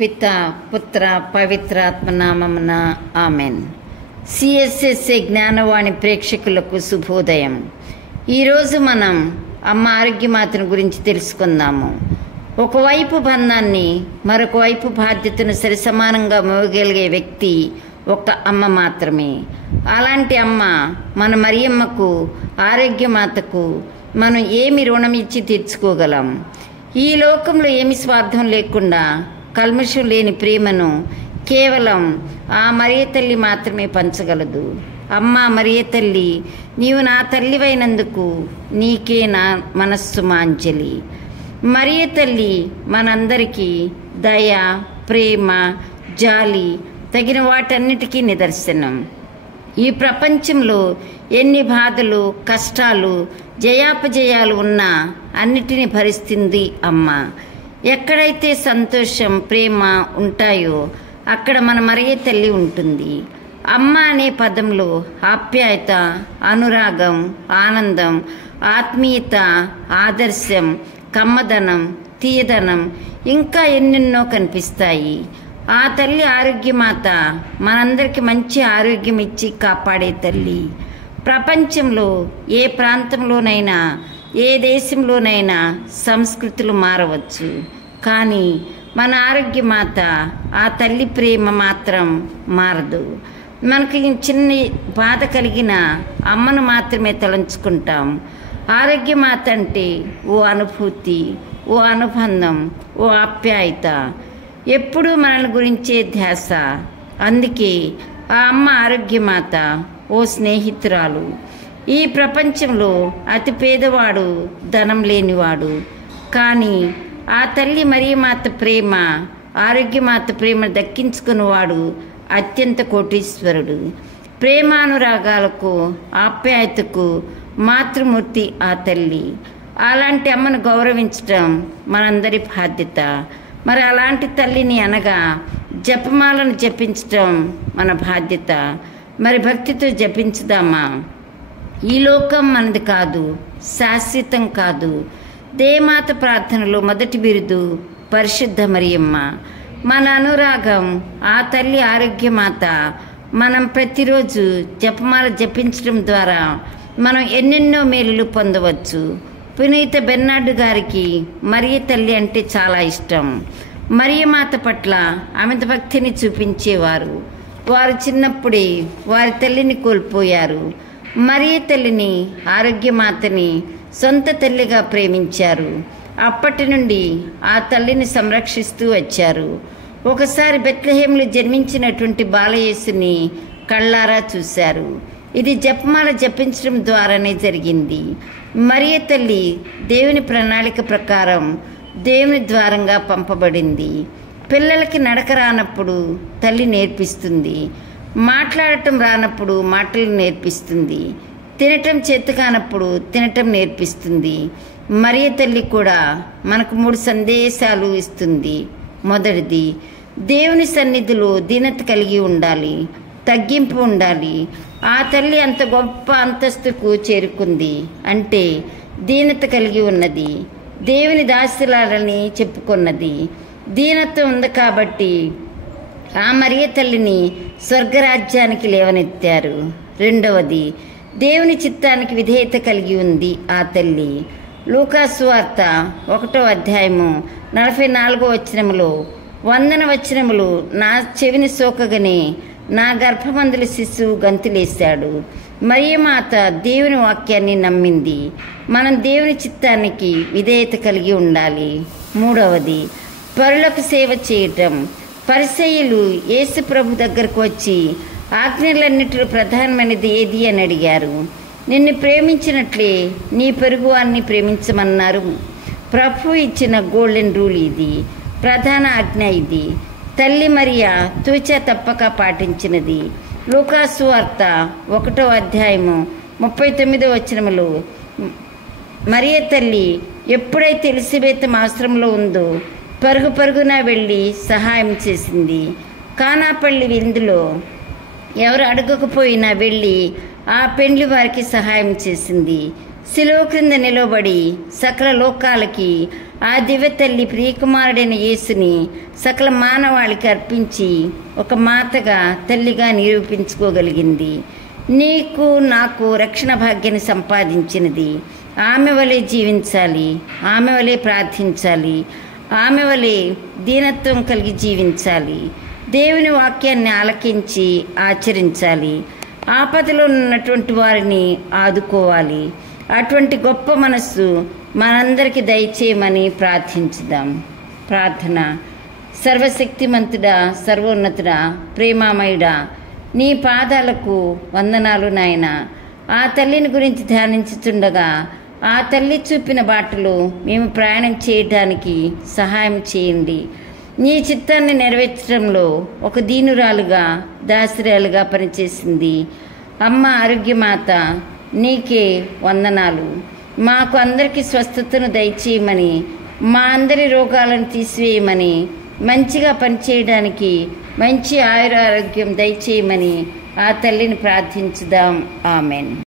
పిత పుత్ర పవిత్రాత్మ నామమున ఆమెన్. సిఎస్ఎస్ఏ జ్ఞానవాణి ప్రేక్షకులకు శుభోదయం. ఈరోజు మనం అమ్మ ఆరోగ్యమాతను గురించి తెలుసుకుందాము. ఒకవైపు బంధాన్ని మరొక వైపు బాధ్యతను సరిసమానంగా మోయగలిగే వ్యక్తి ఒక అమ్మ మాత్రమే. అలాంటి అమ్మ మన మరియమ్మకు, ఆరోగ్యమాతకు మనం ఏమి రుణం ఇచ్చి తీర్చుకోగలం? ఈ లోకంలో ఏమి స్వార్థం లేకుండా కల్మషం లేని ప్రేమను కేవలం ఆ మరియ తల్లి మాత్రమే పంచగలదు. అమ్మ మరియ తల్లి, నీవు నా తల్లివైనందుకు నీకే నా మనస్సు మాంజలి. మరియ తల్లి మనందరికీ దయ, ప్రేమ, జాలి తగిన వాటన్నిటికీ నిదర్శనం. ఈ ప్రపంచంలో ఎన్ని బాధలు, కష్టాలు, జయాపజయాలు ఉన్నా అన్నిటినీ భరిస్తుంది అమ్మ. ఎక్కడైతే సంతోషం, ప్రేమ ఉంటాయో అక్కడ మన మరియ తల్లి ఉంటుంది. అమ్మ అనే పదంలో ఆప్యాయత, అనురాగం, ఆనందం, ఆత్మీయత, ఆదర్శం, కమ్మదనం, తీయదనం ఇంకా ఎన్నెన్నో కనిపిస్తాయి. ఆ తల్లి ఆరోగ్యమాత మనందరికి మంచి ఆరోగ్యం ఇచ్చి కాపాడే తల్లి. ప్రపంచంలో ఏ ప్రాంతంలోనైనా, ఏ దేశంలోనైనా సంస్కృతులు మారవచ్చు, కానీ మన ఆరోగ్యమాత, ఆ తల్లి ప్రేమ మాత్రం మారదు. మనకి చిన్న బాధ కలిగిన అమ్మను మాత్రమే తలంచుకుంటాం. ఆరోగ్యమాత అంటే ఓ అనుభూతి, ఓ అనుబంధం, ఓ ఆప్యాయత, ఎప్పుడూ మనల్ని గురించే ధ్యాస. అందుకే ఆ అమ్మ ఆరోగ్యమాత ఓ స్నేహితురాలు. ఈ ప్రపంచంలో అతి పేదవాడు, ధనం లేనివాడు, కానీ ఆ తల్లి మరియమాత ప్రేమ, ఆరోగ్యమాత ప్రేమ దక్కించుకున్నవాడు అత్యంత కోటీశ్వరుడు. ప్రేమానురాగాలకు, ఆప్యాయతకు మాతృమూర్తి ఆ తల్లి. అలాంటి అమ్మను గౌరవించటం మనందరి బాధ్యత. మరి అలాంటి తల్లిని అనగా జపమాలను జపించటం మన బాధ్యత. మరి భక్తితో జపించుదామా? ఈ లోకం మనది కాదు, శాశ్వతం కాదు. దేవమాత ప్రార్థనలో మొదటి బిరుదు పరిశుద్ధ మరియమ్మ. మన అనురాగం ఆ తల్లి ఆరోగ్యమాత. మనం ప్రతిరోజు జపమాల జపించడం ద్వారా మనం ఎన్నెన్నో మేలులు పొందవచ్చు. పునీత బెర్నార్డు గారికి మరియ తల్లి అంటే చాలా ఇష్టం. మరియమాత పట్ల అమిత భక్తిని చూపించేవారు. వారు చిన్నప్పుడే వారి తల్లిని కోల్పోయారు. మరియ తల్లిని, ఆరోగ్యమాతని సొంత తల్లిగా ప్రేమించారు. అప్పటి నుండి ఆ తల్లిని సంరక్షిస్తూ వచ్చారు. ఒకసారి బెత్లెహేంలో జన్మించినటువంటి బాలయేసుని కళ్ళారా చూశారు. ఇది జపమాల జపించడం ద్వారానే జరిగింది. మరియ తల్లి దేవుని ప్రణాళిక ప్రకారం దేవుని ద్వారంగా పంపబడింది. పిల్లలకి నడక రానప్పుడు తల్లి నేర్పిస్తుంది. మాట్లాడటం రానప్పుడు మాటలు నేర్పిస్తుంది. తినటం చేత కానప్పుడు తినటం నేర్పిస్తుంది. మరియ తల్లి కూడా మనకు 3 సందేశాలు ఇస్తుంది. మొదటిది, దేవుని సన్నిధిలో దీనత కలిగి ఉండాలి, తగ్గింపు ఉండాలి. ఆ తల్లి అంత గొప్ప అంతస్తుకు చేరుకుంది అంటే దీనత కలిగి ఉన్నది, దేవుని దాసురాలని చెప్పుకున్నది. దీనత్వం ఉంది కాబట్టి ఆ మరియ తల్లిని స్వర్గరాజ్యానికి లేవనెత్తారు. రెండవది, దేవుని చిత్తానికి విధేయత కలిగి ఉంది ఆ తల్లి. లూకాసు వార్త 1వ అధ్యాయము 44వ వచనములో, వందన వచనములు నా చెవిని సోకగానే నా గర్భమందుల శిశువు గంతులేశాడు. మరియమాత దేవుని వాక్యాన్ని నమ్మింది. మనం దేవుని చిత్తానికి విధేయత కలిగి ఉండాలి. మూడవది, పరులకు సేవ చేయటం. పరిసయ్యులు యేసు ప్రభు దగ్గరకు వచ్చి ఆజ్ఞలన్నిటిలో ప్రధానమైనది ఏది అని అడిగారు. నిన్ను ప్రేమించినట్లే నీ పొరుగువారిని ప్రేమించమన్నారు. ప్రభు ఇచ్చిన గోల్డెన్ రూల్ ఇది, ప్రధాన ఆజ్ఞ ఇది. తల్లి మరియా తూచా తప్పక పాటించినది. లూకాసు వార్త 1వ అధ్యాయము 39వ వచనములో, మరియ తల్లి ఎప్పుడైతే ఎలిజబెత్ ఆశ్రమంలో ఉందో పరుగున వెళ్ళి సహాయం చేసింది. కానాపల్లి విందులో ఎవరు అడగకపోయినా వెళ్ళి ఆ పెండ్లి వారికి సహాయం చేసింది. శిలువ క్రింద నిలబడి సకల లోకాలకి ఆ దివ్య తల్లి ప్రియకుమారుడైన యేసుని సకల మానవాళికి అర్పించి ఒక మాతగా తల్లిగా నిరూపించుకోగలిగింది. నీకు నాకు రక్షణ భాగ్యాన్ని సంపాదించినది. ఆమె వలె జీవించాలి, ఆమె వలె ప్రార్థించాలి, ఆమె వలె దీనత్వం కలిగి జీవించాలి, దేవుని వాక్యాన్ని ఆలకించి ఆచరించాలి, ఆపదలో ఉన్నటువంటి వారిని ఆదుకోవాలి. అటువంటి గొప్ప మనస్సు మనందరికీ దయచేయమని ప్రార్థించుదాం. ప్రార్థన. సర్వశక్తిమంతుడా, సర్వోన్నతుడా, ప్రేమామయుడా, నీ పాదాలకు వందనాలు నాయన. ఆ తల్లిని గురించి ధ్యానించుతుండగా ఆ తల్లి చూపిన బాటలో మేము ప్రయాణం చేయడానికి సహాయం చేయండి. నీ చిత్తాన్ని నెరవేర్చడంలో ఒక దీనురాలుగా, దాసిరాలుగా పనిచేసింది అమ్మ ఆరోగ్యమాత, నీకే వందనాలు. మాకు అందరికీ స్వస్థతను దయచేయమని, మా అందరి రోగాలను తీసివేయమని, మంచిగా పనిచేయడానికి మంచి ఆయురారోగ్యం దయచేయమని ఆ తల్లిని ప్రార్థించుదాం. ఆమెన్.